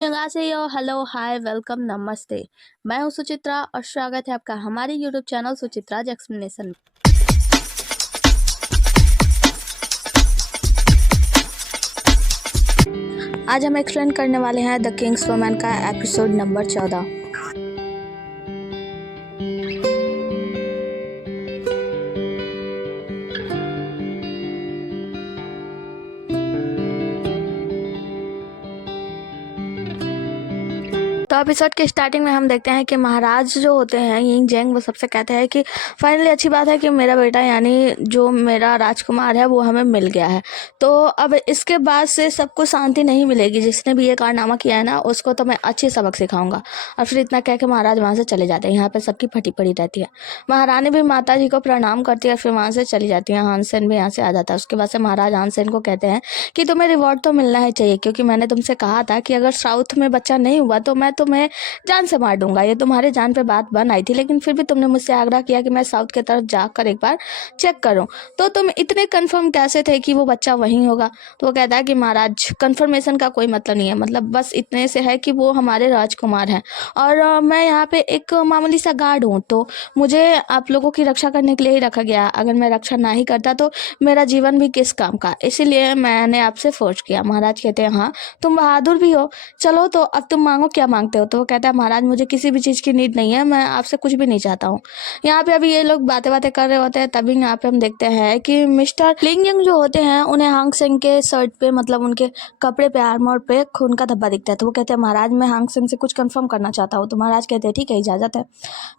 annyeonghaseyo, hello, हाय, welcome, नमस्ते। मैं हूं सुचित्रा और स्वागत है आपका हमारे यूट्यूब चैनल सुचित्राज एक्सप्लेनेशन में। आज हम एक्सप्लेन करने वाले हैं द किंग्स वुमेन का एपिसोड नंबर 14। तो एपिसोड के स्टार्टिंग में हम देखते हैं कि महाराज जो होते हैं यिंग जेंग, वो सबसे कहते हैं कि फाइनली अच्छी बात है कि मेरा बेटा यानी जो मेरा राजकुमार है वो हमें मिल गया है। तो अब इसके बाद से सबको शांति नहीं मिलेगी, जिसने भी ये कारनामा किया है ना उसको तो मैं अच्छी सबक सिखाऊंगा। और फिर इतना कह के महाराज वहाँ से चले जाते हैं। यहाँ पे सबकी फटी पड़ी रहती है। महारानी भी माता जी को प्रणाम करती है, फिर वहाँ से चली जाती है। हानसेन भी यहाँ से आ जाता है। उसके बाद से महाराज हानसेन को कहते हैं कि तुम्हें रिवॉर्ड तो मिलना ही चाहिए, क्योंकि मैंने तुमसे कहा था कि अगर साउथ में बच्चा नहीं हुआ तो मैं तुम्हें जान से मार दूंगा। ये तुम्हारे जान पे बात बन आई थी, लेकिन फिर भी तुमने मुझसे आग्रह किया कि मैं साउथ की तरफ जाकर एक बार चेक करूं। तो तुम इतने कंफर्म कैसे थे कि वो बच्चा वहीं होगा? तो वो कहता है कि महाराज, कंफर्मेशन का कोई मतलब नहीं है, मतलब बस इतने से है कि वो हमारे राजकुमार हैं और मैं यहाँ पे एक मामूली सा गार्ड हूँ, तो मुझे आप लोगों की रक्षा करने के लिए ही रखा गया। अगर मैं रक्षा ना ही करता तो मेरा जीवन भी किस काम का, इसीलिए मैंने आपसे फोर्स किया। महाराज कहते हैं हाँ, तुम बहादुर भी हो। चलो तो अब तुम मांगो, क्या मांगते हो? तो वो कहता है महाराज, मुझे किसी भी चीज़ की नीड नहीं है, मैं आपसे कुछ भी नहीं चाहता हूँ। यहाँ पे अभी ये लोग बातें बातें कर रहे होते हैं, तभी यहाँ पे हम देखते हैं कि मिस्टर लिंग जो होते हैं उन्हें हांग सेंग के शर्ट पे, मतलब उनके कपड़े पे, आर्मर पे खून का धब्बा दिखता है। तो वो कहते हैं महाराज, मैं हांग सेंग से कुछ कंफर्म करना चाहता हूँ। तो महाराज कहते हैं ठीक है, इजाजत है।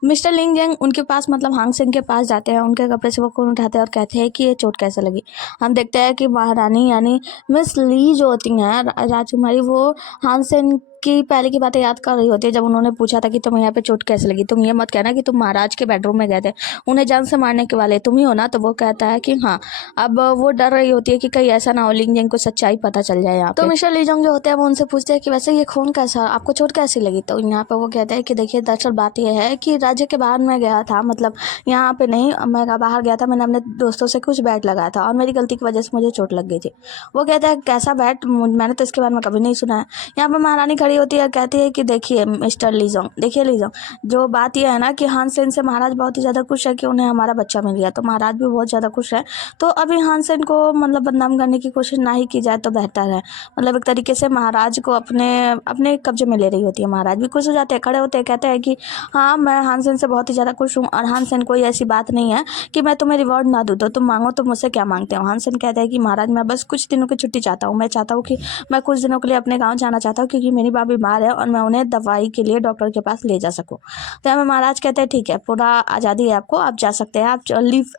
मिस्टर लिंग उनके पास, मतलब हांग सेंग के पास जाते हैं। उनके कपड़े से वो खून उठाते हैं और कहते हैं कि ये चोट कैसे लगी। हम देखते हैं कि महारानी यानी मिस ली जो होती हैं राजकुमारी, वो हांग सेंग की पहले की बातें याद कर रही होती है, जब उन्होंने पूछा था कि तुम्हें यहाँ पे चोट कैसे लगी। तुम ये मत कहना कि तुम महाराज के बेडरूम में गए थे, उन्हें जान से मारने के वाले तुम ही हो ना? तो वो कहता है कि हाँ। अब वो डर रही होती है कि कहीं ऐसा ना हो लिंग जेंग को सच्चाई पता चल जाए यहाँ पे। तो मिस्टर लीजोंग जो होते हैं वो उनसे पूछते हैं कि वैसे ये खून कैसा, आपको चोट कैसी लगी? तो यहाँ पे वो कहते हैं कि देखिए, दरअसल बात यह है कि राज्य के बाहर मैं गया था, मतलब यहाँ पे नहीं, मैं बाहर गया था, मैंने अपने दोस्तों से कुछ बैट लगाया था और मेरी गलती की वजह से मुझे चोट लग गई थी। वो कहता है कैसा बैट, मैंने तो इसके बारे में कभी नहीं सुना है। यहाँ पे महारानी खड़ी होती है, कहती है कि देखिए मिस्टर लीजोंग, देखिए लीजोंग, जो बात यह है ना कि हानसेन से महाराज बहुत ही ज़्यादा खुश है कि उन्हें हमारा बच्चा मिल गया। तो महाराज भी बहुत ज़्यादा खुश है। तो अभी हानसेन को मतलब बदनाम करने की कोशिश ना ही की जाए तो बेहतर है। मतलब एक तरीके से महाराज को अपने अपने कब्जे में ले रही होती है। महाराज भी खुश हो जाते हैं, खड़े होते हैं, कहते हैं कि हाँ, मैं हानसेन से बहुत ही ज़्यादा खुश हूँ और हानसेन कोई ऐसी बात नहीं है कि मैं तुम्हें रिवॉर्ड ना दूँ। तो तुम मांगो, तो मुझसे क्या मांगते हो? हानसेन कहते हैं कि महाराज, मैं बस कुछ दिनों की छुट्टी चाहता हूँ। मैं चाहता हूँ कि मैं कुछ दिनों के लिए अपने गाँव जाना चाहता हूँ, क्योंकि मेरी माँ बीमार है और मैं उन्हें दवाई के लिए डॉक्टर के पास ले जा सकूँ। तो हमें महाराज कहते हैं ठीक है, पूरा आज़ादी है आपको, आप जा सकते हैं, आप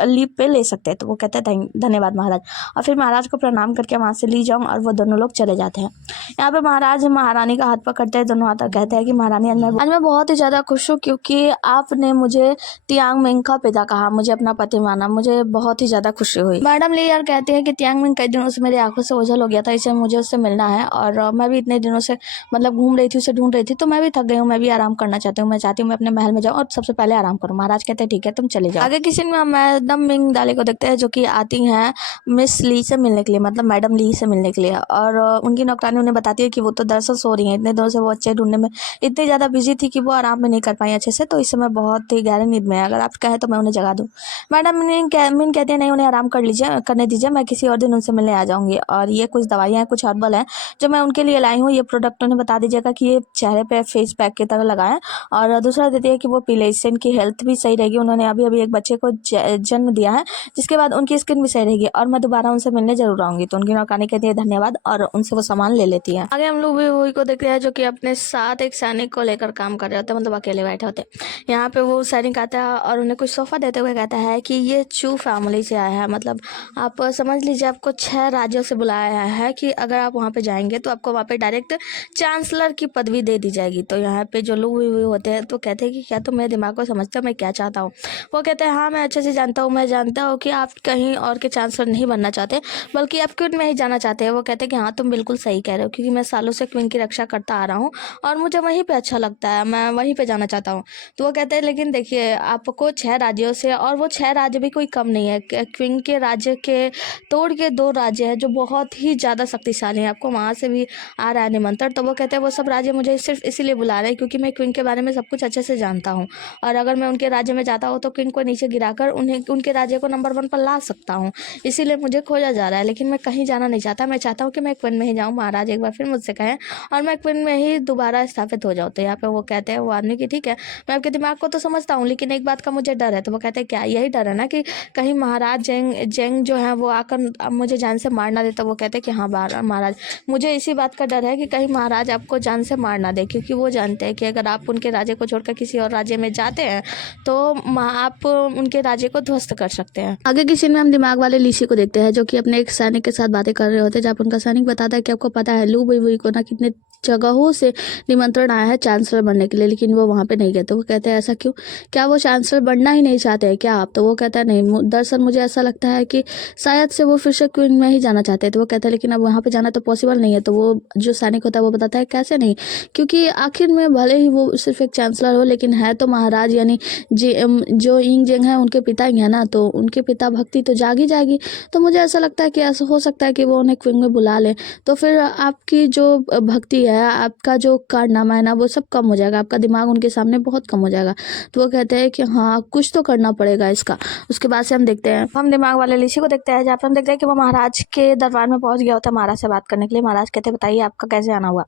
लीव पे ले सकते हैं। तो वो कहते हैं धन्यवाद महाराज। और फिर महाराज को प्रणाम करके वहाँ से ली जाऊँ और वो दोनों लोग चले जाते हैं। यहाँ पे महाराज महारानी का हाथ पकड़ते हैं, दोनों हाथ, कहते हैं कि महारानी, आज मैं बहुत ही ज़्यादा खुश हूँ, क्योंकि आपने मुझे तियांग मिंग का पिता कहा, मुझे अपना पति माना, मुझे बहुत ही ज़्यादा खुशी हुई। मैडम ली यार कहती है कि तियांग मिंग कई दिनों से मेरी आंखों से ओझल हो गया था, इससे मुझे उससे मिलना है और मैं भी इतने दिनों से मतलब घूम रही थी, उसे ढूंढ रही थी, तो मैं भी थक गई हूँ, मैं भी आराम करना चाहती हूँ, मैं चाहती हूँ मैं अपने महल में जाऊँ और सबसे पहले आराम करूँ। महाराज कहते हैं ठीक है, तुम चले जाओ। आगे किसी में मैडम मिंग दाले को देखते हैं, जो कि आती हैं मिस ली से मिलने के लिए, मतलब मैडम ली से मिलने के लिए। और उनकी नौकरानी उन्हें बताती है कि वो तो दरअसल सो रही हैं, इतने दिनों से वो बच्चे ढूंढने में इतनी ज़्यादा बिजी थी कि वो आराम भी नहीं कर पाई अच्छे से, तो इस समय बहुत ही गहरी नींद में है, अगर आप कहें तो मैं उन्हें जगा दूँ। मैडम मिन कहती है नहीं, उन्हें आराम करने दीजिए, मैं किसी और दिन उनसे मिलने आ जाऊँगी। और ये कुछ दवाइयाँ हैं, कुछ हर्बल हैं जो मैं उनके लिए लाई हूँ। ये प्रोडक्ट उन्हें बता दीजिएगा कि ये चेहरे पे फेस पैक की तरह लगाएं। और दूसरा देती है कि वो पी ले, इससे इनकी हेल्थ भी सही रहेगी। उन्होंने अभी अभी एक बच्चे को जन्म दिया है, जिसके बाद उनकी स्किन भी सही रहेगी और मैं दोबारा उनसे मिलने जरूर आऊंगी। तो उनकी नौकरानी कहती है धन्यवाद और उनसे वो सामान ले लेती है। आगे हम लोग भी वही को देखते हैं, जो कि अपने साथ एक सैनिक को लेकर काम कर रहे होते हैं, मतलब अकेले बैठे होते हैं। यहाँ पे वो सैनिक आता है और उन्हें कुछ सोफा देते हुए कहता है कि ये चू फैमिली से आया है, मतलब आप समझ लीजिए आपको 6 राज्यों से बुलाया है कि अगर आप वहाँ पे जाएंगे तो आपको वहाँ पे डायरेक्ट चांसलर की पदवी दे दी जाएगी। तो यहाँ पे जो लोग हुए होते हैं तो कहते हैं कि क्या तुम मेरे दिमाग को समझते हो, मैं क्या चाहता हूँ? वो कहते हैं हाँ, मैं अच्छे से जानता हूँ, मैं जानता हूँ कि आप कहीं और के चांसलर नहीं बनना चाहते, बल्कि आप क्वीन में ही जाना चाहते हैं। वो कहते हैं कि हाँ, तुम बिल्कुल सही कह रहे हो, क्योंकि मैं सालों से क्वीन की रक्षा करता आ रहा हूँ और मुझे वहीं पे अच्छा लगता है, मैं वहीं पे जाना चाहता हूँ। तो वो कहते हैं लेकिन देखिए, आपको 6 राज्यों से, और वो 6 राज्य भी कोई कम नहीं है, क्वीन के राज्य के तोड़ के 2 राज्य हैं जो बहुत ही ज़्यादा शक्तिशाली हैं, आपको वहाँ से भी आ रहा है निमंत्रण। तो वो कहते हैं वो सब राज्य मुझे सिर्फ इसीलिए बुला रहे हैं क्योंकि मैं क्वीन के बारे में सब कुछ अच्छे से जानता हूँ, और अगर मैं उनके राज्य में जाता हूँ तो क्वीन को नीचे गिराकर उन्हें उनके राज्य को नंबर 1 पर ला सकता हूँ। इसीलिए मुझे खोजा जा रहा है, लेकिन मैं कहीं जाना नहीं चाहता। मैं चाहता हूँ कि मैं क्वीन में ही जाऊँ, महाराज एक बार फिर मुझसे कहें और मैं क्वीन में ही दोबारा स्थापित हो जाऊँ। तो यहाँ पे वो कहते हैं वो आदमी की ठीक है, मैं आपके दिमाग को तो समझता हूँ, लेकिन एक बात का मुझे डर है। तो वो कहते हैं क्या? यही डर है ना कि कहीं महाराज जेंग जो है वो आकर मुझे जान से मार ना दे। तो वो कहते हैं कि हाँ महाराज, मुझे इसी बात का डर है कि कहीं महाराज आपको जान से मार ना दे, क्योंकि वो जानते हैं कि अगर आप उनके राज्य को छोड़कर किसी और राज्य में जाते हैं तो आप उनके राज्य को ध्वस्त कर सकते हैं। आगे की सीन में हम दिमाग वाले लीसी को देखते हैं जो कि अपने एक सैनिक के साथ बातें कर रहे होते हैं, जब उनका सैनिक बताता है कि आपको पता है लू बुई को ना कितने जगहों से निमंत्रण आया है चांसलर बनने के लिए, लेकिन वो वहाँ पे नहीं गए। तो वो कहते हैं ऐसा क्यों? क्या वो चांसलर बनना ही नहीं चाहते हैं क्या आप? तो वो कहता है नहीं, दरअसल मुझे ऐसा लगता है कि शायद से वो फिर से क्वीन में ही जाना चाहते हैं। तो वो कहते हैं लेकिन अब वहाँ पे जाना तो पॉसिबल नहीं है। तो वो जो सैनिक होता है वो बताता है कैसे नहीं, क्योंकि आखिर में भले ही वो सिर्फ एक चांसलर हो लेकिन है तो महाराज यानी जो इंग जेंग है उनके पिता ही है ना, तो उनके पिता भक्ति तो जागी जाएगी। तो मुझे ऐसा लगता है कि ऐसा हो सकता है कि वो उन्हें क्वीन में बुला ले, तो फिर आपकी जो भक्ति है, आपका जो कारनामा है ना, वो सब कम हो जाएगा, आपका दिमाग उनके सामने बहुत कम हो जाएगा। तो वो कहते हैं कि हाँ कुछ तो करना पड़ेगा इसका। उसके बाद से हम देखते हैं, हम दिमाग वाले लीसी को देखते हैं, जहाँ पर हम देखते हैं कि वो महाराज के दरबार में पहुंच गया होता है महाराज से बात करने के लिए। महाराज कहते हैं बताइए आपका कैसे आना हुआ?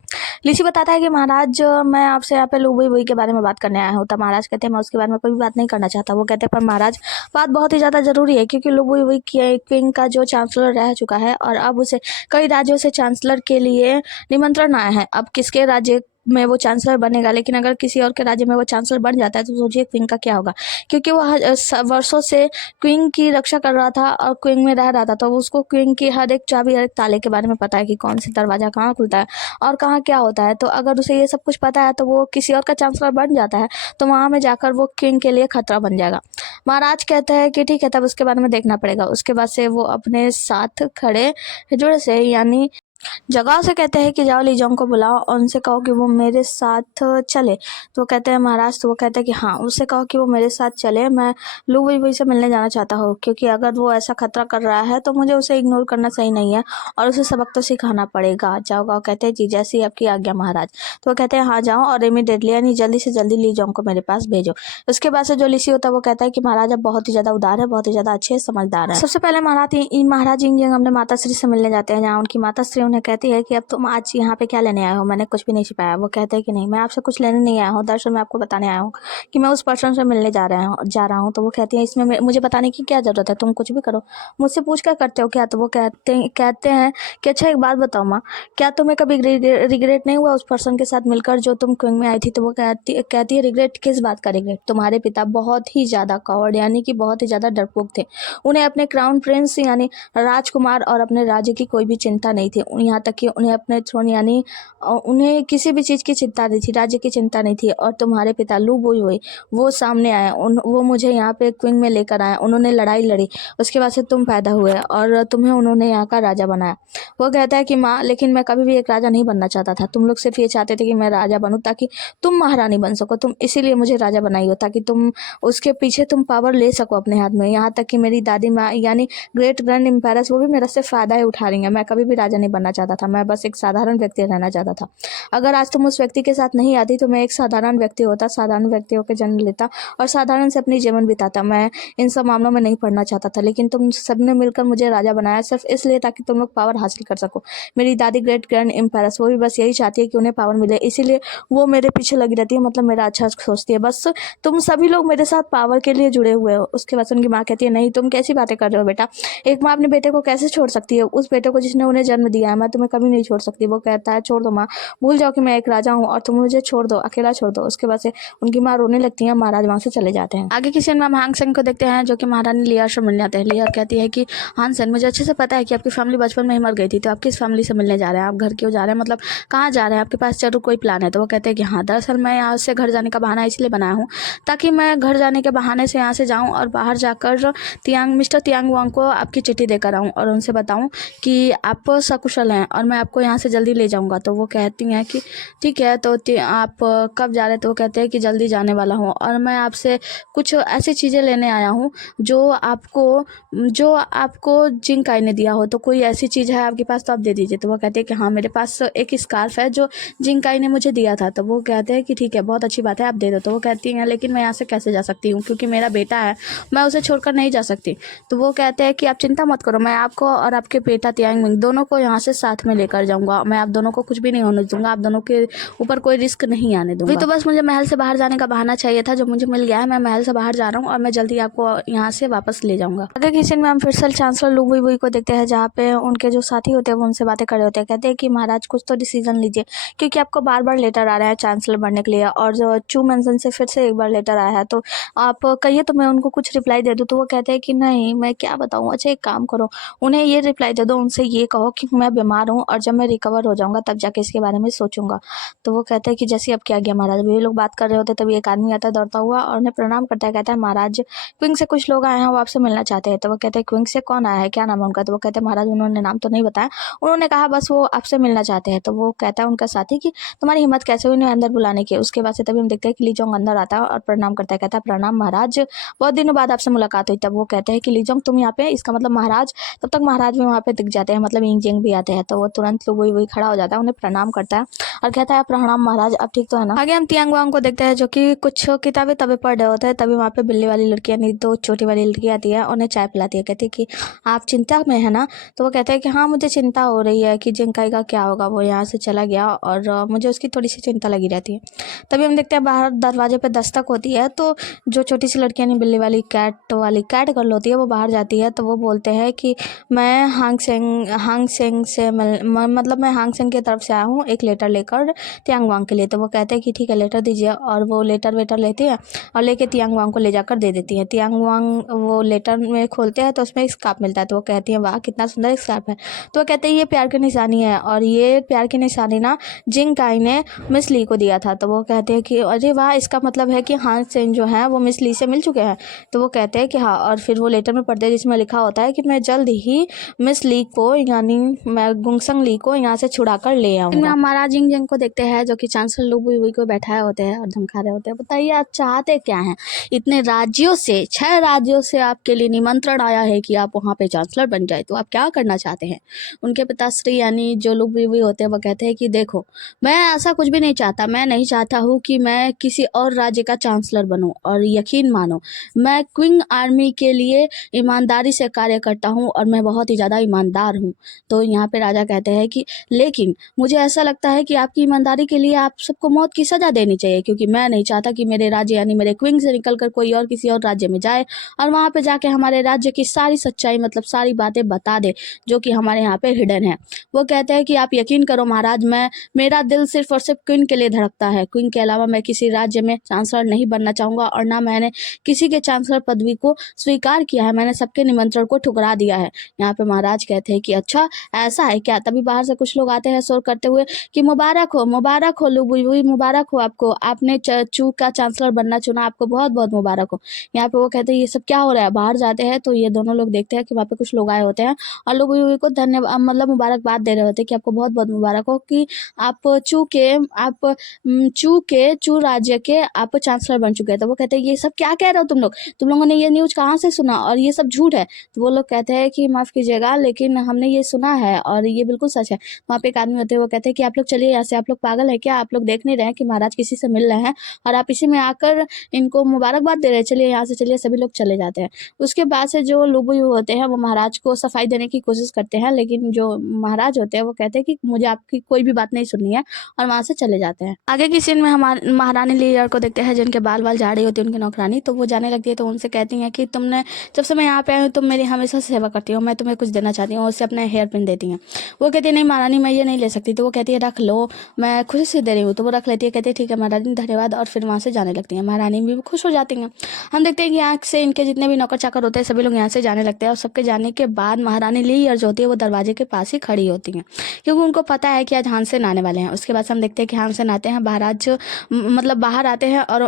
लीसी बताता है कि महाराज मैं आपसे यहाँ पे लू बुई के बारे में बात करने आया हूँ। तब महाराज कहते हैं मैं उसके बारे में कोई भी बात नहीं करना चाहता। वो कहते हैं पर महाराज बात बहुत ही ज़्यादा जरूरी है, क्योंकि लू बुई क्वीन का जो चांसलर रह चुका है और अब उसे कई राज्यों से चांसलर के लिए निमंत्रण आया है। अब किसके राज्य में वो चांसलर बनेगा, लेकिन अगर किसी और के राज्य में वो चांसलर बन जाता है तो सोचिए क्वीन का क्या होगा, क्योंकि वो वर्षों से क्वीन की रक्षा कर रहा था और क्वीन में रह रहा था। तो उसको क्वीन की हर एक चाबी हर एक ताले के बारे में पता है कि कौन सी दरवाजा कहाँ खुलता है और कहाँ क्या होता है। तो अगर उसे ये सब कुछ पता है तो वो किसी और का चांसलर बन जाता है तो वहाँ में जाकर वो क्वीन के लिए खतरा बन जाएगा। महाराज कहते हैं कि ठीक है, तब उसके बारे में देखना पड़ेगा। उसके बाद से वो अपने साथ खड़े जुड़े से यानी जगह से कहते हैं कि जाओ लीजोंग को बुलाओ और उनसे कहो कि वो मेरे साथ चले। तो वो कहते हैं महाराज, तो वो कहते हैं कि हाँ उससे कहो कि वो मेरे साथ चले, मैं लू बुई से मिलने जाना चाहता हूँ, क्योंकि अगर वो ऐसा खतरा कर रहा है तो मुझे उसे इग्नोर करना सही नहीं है और उसे सबक तो सिखाना पड़ेगा। जाओ गाओ कहते हैं जी जैसी आपकी आज्ञा महाराज। तो वो कहते हैं हाँ जाओ और इमीडिएटली यानी जल्दी से जल्दी लीजोंग को मेरे पास भेजो। उसके बाद से जो लीसी होता है वो कहता है कि महाराज अब बहुत ही ज़्यादा उदार है, बहुत ही ज़्यादा अच्छे समझदार है। सबसे पहले महाराज इंग जेंग अपने माता श्री से मिलने जाते हैं, जहाँ उनकी माता श्री उन्हें कहती है कि अब तुम आज यहाँ पे क्या लेने आए हो? मैंने कुछ भी नहीं छिपाया। वो कहते हैं कि नहीं मैं आपसे कुछ लेने नहीं आया हूँ, दरअसल मैं आपको बताने आया हूँ कि मैं उस पर्सन से मिलने जा रहा हूँ। तो वो कहती है इसमें मुझे बताने की क्या जरूरत है, तुम कुछ भी करो, मुझसे पूछ कर करते हो क्या? तो वो कहते हैं कि अच्छा एक बात बताओ माँ, क्या तुम्हें कभी रिग्रेट नहीं हुआ उस पर्सन के साथ मिलकर जो तुम क्वीन में आई थी? तो वो कहती है रिग्रेट किस बात का रिग्रेट? तुम्हारे पिता बहुत ही ज्यादा कॉवर्ड यानी कि बहुत ही ज्यादा डरपोक थे। उन्हें अपने क्राउन प्रिंस यानी राजकुमार और अपने राज्य की कोई भी चिंता नहीं थी, यहाँ तक कि उन्हें अपने थ्रोन यानी उन्हें किसी भी चीज़ की चिंता नहीं थी, राज्य की चिंता नहीं थी। और तुम्हारे पिता लू बुई वो सामने आए, वो मुझे यहाँ पे क्वीन में लेकर आए, उन्होंने लड़ाई लड़ी, उसके बाद से तुम पैदा हुए और तुम्हें उन्होंने यहाँ का राजा बनाया। वो कहता है कि माँ लेकिन मैं कभी भी एक राजा नहीं बनना चाहता था, तुम लोग सिर्फ ये चाहते थे कि मैं राजा बनूँ ताकि तुम महारानी बन सको, तुम इसीलिए मुझे राजा बनाई हो ताकि तुम उसके पीछे तुम पावर ले सको अपने हाथ में। यहाँ तक कि मेरी दादी माँ यानी ग्रेट ग्रैंड एम्पायरस वो भी मेरा से फ़ायदा ही उठा रही हैं। मैं कभी भी राजा नहीं बनना चाहता था, मैं बस एक साधारण व्यक्ति रहना चाहता था। अगर आज तुम उस व्यक्ति के साथ नहीं आती तो मैं एक साधारण व्यक्ति होता, साधारण व्यक्तियों के जन्म लेता और साधारण से अपनी जीवन बिताता। मैं इन सब मामलों में नहीं पढ़ना चाहता था, लेकिन तुम सबने मिलकर मुझे राजा बनाया सिर्फ इसलिए ताकि तुम लोग पावर हासिल कर सको। मेरी दादी ग्रेट ग्रैंड एम्पायरस वो भी बस यही चाहती है कि उन्हें पावर मिले, इसीलिए वो मेरे पीछे लगी रहती है, मतलब मेरा अच्छा सोचती है। बस तुम सभी लोग मेरे साथ पावर के लिए जुड़े हुए हो। उसके बाद उनकी माँ कहती है नहीं तुम कैसी बातें कर रहे हो बेटा, एक माँ अपने बेटे को कैसे छोड़ सकती है, उस बेटे को जिसने उन्हें जन्म दिया है, मैं तुम्हें कभी नहीं छोड़ सकती। वो कहता है छोड़ दो माँ, भूल जाओ कि मैं एक राजा हूँ और तुम मुझे छोड़ दो, अकेला छोड़ दो। उसके बाद से उनकी माँ रोने लगती है, महाराज वहाँ से चले जाते हैं। आगे की सीन में हम हांग सेन को देखते हैं जो कि महारानी लिया से मिलने आते हैं। लिया कहती है कि हांग सेन मुझे अच्छे से पता है कि आपकी फैमिली बचपन में ही मर गई थी, तो आप किस फैमिली से मिलने जा रहे हैं, आप घर क्यों जा रहे हैं, मतलब कहाँ जा रहे हैं, आपके पास जरूर कोई प्लान है। तो वो कहते हैं कि हाँ दरअसल मैं यहाँ से घर जाने का बहाना इसलिए बनाया हूँ ताकि मैं घर जाने के बहाने से यहाँ से जाऊँ और बाहर जाकर मिस्टर तियांग वांग को आपकी चिट्ठी देकर आऊँ और उनसे बताऊँ कि आप सकुशल चांसलर हैं और मैं आपको यहाँ से जल्दी ले जाऊँगा। तो वो कहती हैं कि ठीक है, तो आप कब जा रहे हैं? तो वो कहते हैं कि जल्दी जाने वाला हूँ और मैं आपसे कुछ ऐसी चीज़ें लेने आया हूँ जो आपको जिंकाई ने दिया हो। तो कोई ऐसी चीज़ है आपके पास तो आप दे दीजिए। तो वो कहते हैं कि हाँ, मेरे पास एक स्कार्फ है जो जिंकाई ने मुझे दिया था। तो वो कहते हैं कि ठीक है, बहुत अच्छी बात है, आप दे दो। तो वो कहती हैं लेकिन मैं यहाँ से कैसे जा सकती हूँ, क्योंकि मेरा बेटा है, मैं उसे छोड़कर नहीं जा सकती। तो वो कहते हैं कि आप चिंता मत करो, मैं आपको और आपके बेटा तियांगमिंग दोनों को यहाँ से साथ में लेकर जाऊँगा। मैं आप दोनों को कुछ भी नहीं होने दूँगा, आप दोनों के ऊपर कोई रिस्क नहीं आने दूँगा। तो बस मुझे महल से बाहर जाने का बहाना चाहिए था, जो मुझे मिल गया है। मैं महल से बाहर जा रहा हूँ और मैं जल्दी आपको यहाँ से वापस ले जाऊँगा। आगे की सीन में हम फिर से चांसलर लू बुई को देखते हैं, जहाँ पे उनके जो साथी होते हैं वो उनसे बातें कर रहे होते हैं। कहते हैं कि महाराज कुछ तो डिसीजन लीजिए, क्योंकि आपको बार बार लेटर आ रहा है चांसलर बनने के लिए, और जो चू मेंशन से फिर से एक बार लेटर आया है, तो आप कहिए तो मैं उनको कुछ रिप्लाई दे दूँ। तो वो कहते हैं कि नहीं, मैं क्या बताऊँ। अच्छा, एक काम करो, उन्हें ये रिप्लाई दे दो, उनसे ये कहो कि मैं बीमार हूँ और जब मैं रिकवर हो जाऊँगा तब जाके इसके बारे में सोचूंगा। तो वो कहते हैं कि जैसे अब क्या गया महाराज। ये लोग बात कर रहे होते तभी एक आदमी आता है दौड़ता हुआ और उन्हें प्रणाम करता है। कहता है महाराज, क्विंग से कुछ लोग आए हैं, वो आपसे मिलना चाहते हैं। तो वो कहते हैं क्विंग से कौन आया है, क्या नाम है उनका? तो वो कहते हैं महाराज उन्होंने नाम तो नहीं बताया, उन्होंने कहा बस वो आपसे मिलना चाहते हैं। तो वो कहता है उनका साथी कि तुम्हारी हिम्मत कैसे हुई उन्हें अंदर बुलाने की। उसके बाद से तभी हम देखते हैं कि लीजोंग अंदर आता है और प्रणाम करता है। कहता है प्रणाम महाराज, बहुत दिनों बाद आपसे मुलाकात हुई। तब वो कहते हैं कि लीजोंग तुम यहाँ पे, इसका मतलब महाराज। तब तक महाराज भी वहाँ पे दिख जाते हैं, मतलब इंग भी आते हैं। तो वो तुरंत वही खड़ा हो जाता है, उन्हें प्रणाम करता है और कहता है प्रणाम महाराज, अब ठीक तो है ना? आगे हम तियांग वांग को देखते हैं, जो कि कुछ किताबें तभी पढ़ रहे होते हैं। तभी वहाँ पे बिल्ली वाली लड़की यानी दो छोटी वाली लड़की आती है, उन्हें चाय पिलाती है। कहती है कि आप चिंता में है ना? तो वो कहते हैं कि हाँ, मुझे चिंता हो रही है कि जिंकाई का क्या होगा, वो यहाँ से चला गया और मुझे उसकी थोड़ी सी चिंता लगी रहती है। तभी हम देखते हैं बाहर दरवाजे पर दस्तक होती है, तो जो छोटी सी लड़की यानी बिल्ली वाली कैट गर्ल होती है, वो बाहर जाती है। तो वो बोलते हैं कि मैं हांग सेंग से मतलब मैं हांग सेंग की तरफ से आया हूँ एक लेटर लेकर तियांग वांग के लिए। तो वो कहते हैं कि ठीक है, लेटर दीजिए। और वो लेटर वेटर लेती है और लेके तियांग वांग को ले जाकर दे देती है। तियांग वांग वो लेटर में खोलते हैं तो उसमें एक स्कार्फ मिलता है। तो वो कहती है वाह, कितना सुंदर स्कार्फ है। तो वो कहते हैं ये प्यार की निशानी है, और ये प्यार की निशानी ना जिंग काई ने मिस ली को दिया था। तो वो कहते हैं कि अरे वाह, इसका मतलब है कि हांग सेंग जो है वो मिस ली से मिल चुके हैं। तो वो कहते हैं कि हाँ, और फिर वो लेटर में पढ़ते हैं जिसमें लिखा होता है कि मैं जल्द ही मिस ली को यानी मैं गुंगसंग ली को यहाँ से छुड़ा कर ले आऊंगा। हम महाराज जिंग को देखते हैं, जो कि चांसलर लू बुई को बैठाए होते हैं और धमका रहे होते हैं। बताइए आप चाहते क्या हैं? इतने राज्यों से, 6 राज्यों से आपके लिए निमंत्रण आया है कि आप वहाँ पे चांसलर बन जाए, तो आप क्या करना चाहते हैं? उनके पिताश्री यानी जो लू बुई होते हैं वो कहते हैं कि देखो, मैं ऐसा कुछ भी नहीं चाहता। मैं नहीं चाहता हूँ कि मैं किसी और राज्य का चांसलर बनूं, और यकीन मानो मैं क्विंग आर्मी के लिए ईमानदारी से कार्य करता हूँ और मैं बहुत ही ज़्यादा ईमानदार हूँ। तो यहाँ पे राजा कहते हैं कि लेकिन मुझे ऐसा लगता है कि आपकी ईमानदारी के लिए आप सबको मौत की सज़ा देनी चाहिए, क्योंकि मैं नहीं चाहता कि मेरे राज्य यानी मेरे क्विंग से निकलकर कोई और किसी और राज्य में जाए और वहाँ पे जाके हमारे राज्य की सारी सच्चाई मतलब सारी बातें बता दे जो कि हमारे यहाँ पे हिडन है। वो कहते हैं कि आप यकीन करो महाराज, मेरा दिल सिर्फ और सिर्फ क्वीन के लिए धड़कता है। क्वीन के अलावा मैं किसी राज्य में चांसलर नहीं बनना चाहूँगा, और ना मैंने किसी के चांसलर पदवी को स्वीकार किया है। मैंने सबके निमंत्रण को ठुकरा दिया है। यहाँ पे महाराज कहते हैं कि अच्छा ऐसा है क्या? तभी बाहर से कुछ लोग आते हैं शोर करते हुए कि मुबारक हो लू बुई, मुबारक हो आपको, आपने चू का चांसलर बनना चुना, आपको बहुत बहुत मुबारक हो। यहाँ पे वो कहते हैं ये सब क्या हो रहा है? बाहर जाते हैं तो ये दोनों लोग देखते हैं कि वहाँ पे कुछ लोग आए होते हैं और लू बुई को धन्यवाद मतलब मुबारकबाद दे रहे होते हैं कि आपको बहुत बहुत मुबारक हो कि आप चू राज्य के आप चांसलर बन चुके हैं। तो वो कहते हैं ये सब क्या कह रहे हो तुम लोगों ने ये न्यूज़ कहाँ से सुना, और ये सब झूठ है? तो वो लोग कहते हैं कि माफ़ कीजिएगा, लेकिन हमने ये सुना है और ये बिल्कुल सच है। वहाँ पे एक आदमी होते हैं, वो कहते हैं कि आप लोग चलिए यहाँ से, आप लोग पागल है क्या? आप लोग देख नहीं रहे हैं कि महाराज किसी से मिल रहे हैं और आप इसी में आकर इनको मुबारकबाद दे रहे हैं? चलिए यहाँ से चलिए। सभी लोग चले जाते हैं। उसके बाद से जो लू बुई होते हैं वो महाराज को सफाई देने की कोशिश करते हैं, लेकिन जो महाराज होते हैं वो कहते हैं कि मुझे आपकी कोई भी बात नहीं सुननी है, और वहाँ से चले जाते हैं। आगे की सीन में हमारे महारानी लीयर को देखते हैं, जिनके बाल जा रही होती है उनकी नौकरानी। तो वो जाने लगती है तो उनसे कहती हैं कि तुमने जब से मैं यहाँ पे आई हूँ तुम मेरी हमेशा सेवा करती हो, मैं तुम्हें कुछ देना चाहती हूँ। उससे अपने हेयर पिन देती हैं। वो कहती है नहीं महारानी, मैं ये नहीं ले सकती। तो वो कहती है रख लो, मैं खुशी से दे रही हूँ। तो वो रख लेती है, कहती है ठीक है महारानी धन्यवाद, और फिर वहाँ से जाने लगती हैं। महारानी भी खुश हो जाती हैं। हम देखते हैं कि यहाँ से इनके जितने भी नौकर चाकर होते हैं सभी लोग यहाँ से जाने लगते हैं, और सबके जाने के बाद महारानी लीयर जो होती है वो दरवाजे के पास ही खड़ी होती हैं, क्योंकि उनको पता है कि आज हानसेन आने वाले हैं। उसके बाद हम देखते हैं कि हानसेन आते हैं, महाराज मतलब बाहर आते हैं और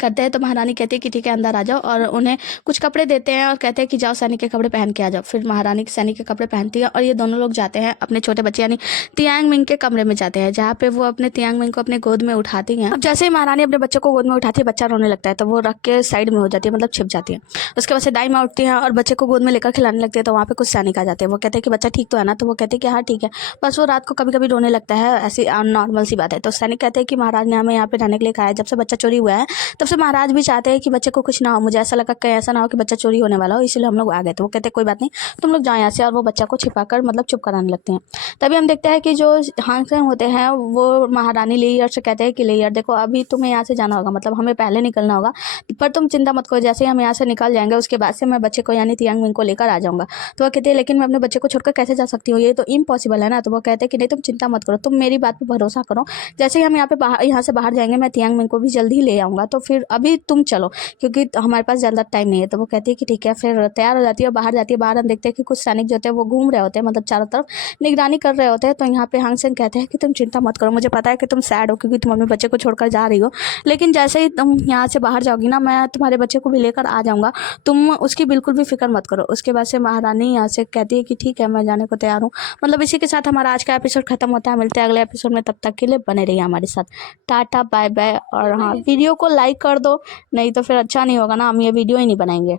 करते हैं। तो महारानी कहती है कि ठीक है अंदर आ जाओ, और उन्हें कुछ कपड़े देते हैं और कहते हैं कि जाओ सैनिक के कपड़े पहन के आ जाओ। फिर महारानी सैनिक के कपड़े पहनती है और ये दोनों लोग जाते जाते हैं अपने छोटे बच्चे यानी तियांग मिंग के कमरे में जाते हैं, जहाँ पे वो अपने तियांग मिंग को अपने गोद में उठाती हैं। अब जैसे ही महारानी अपने बच्चे को गोद में उठाती है, बच्चा रोने लगता है तो वो रख के साइड में हो जाती है, मतलब छिप जाती है। उसके बाद से दाई माँ उठती हैं और बच्चे को गोद में लेकर खिलाने लगती है। तो वहाँ पे कुछ सैनिक आ जाते हैं, वो कहते हैं कि बच्चा ठीक तो है ना? तो वो कहते हैं कि हाँ ठीक है, बस वो रात को कभी कभी रोने लगता है, ऐसी नॉर्मल सी बात है। तो सैनिक कहते हैं कि महाराज ने हमें यहाँ पे रहने के लिए कहा है, जब से बच्चा चोरी हुआ है तब से महाराज भी चाहते हैं कि बच्चे को कुछ ना हो। मुझे ऐसा लगा कहीं ऐसा ना हो कि बच्चा चोरी होने वाला हो, इसलिए हम लोग आ गए। तो वो कहते हैं कोई बात नहीं, तुम लोग जाओ यहाँ से, और वो बच्चा को छिपाकर मतलब चुप कराने लगते हैं। तभी हम देखते हैं कि जो हांगसेंग होते हैं वो महारानी लेयर से कहते हैं कि लेयर देखो अभी तुम्हें यहाँ से जाना होगा, मतलब हमें पहले निकलना होगा, पर तुम चिंता मत करो, जैसे ही हम यहाँ से निकल जाएंगे उसके बाद से मैं बच्चे को यानी तियांग मिंग को लेकर आ जाऊंगा। तो वो कहते हैं लेकिन मैं अपने बच्चे को छोड़कर कैसे जा सकती हूँ, ये तो इम्पॉसिबल है ना? तो वो कहते हैं कि नहीं तुम चिंता मत करो, तुम मेरी बात पर भरोसा करो, जैसे ही हम यहाँ से बाहर जाएंगे मैं तियांग मिंग को भी जल्दी ही ले आऊँगा, तो फिर अभी तुम चलो क्योंकि हमारे पास ज़्यादा टाइम नहीं है। तो वो कहती है कि ठीक है, फिर तैयार हो जाती है और बाहर जाती है। बाहर हम देखते हैं कि कुछ सैनिक जो होते हैं वो घूम रहे होते हैं, मतलब चारों तरफ निगरानी कर रहे होते हैं। तो यहाँ पे हांगसेंग कहते हैं कि तुम चिंता मत करो, मुझे पता है कि तुम सैड हो क्योंकि तुम अपने बच्चे को छोड़कर जा रही हो, लेकिन जैसे ही तुम यहाँ से बाहर जाओगी ना मैं तुम्हारे बच्चे को भी लेकर आ जाऊँगा, तुम उसकी बिल्कुल भी फिक्र मत करो। उसके बाद से महारानी यहाँ से कहती है कि ठीक है मैं जाने को तैयार हूँ। मतलब इसी के साथ हमारा आज का एपिसोड खत्म होता है। मिलते हैं अगले एपिसोड में, तब तक के लिए बने रहिए हमारे साथ। Tata bye bye. और हाँ, वीडियो को लाइक कर दो, नहीं तो फिर अच्छा नहीं होगा ना, हम ये वीडियो ही नहीं बनाएंगे।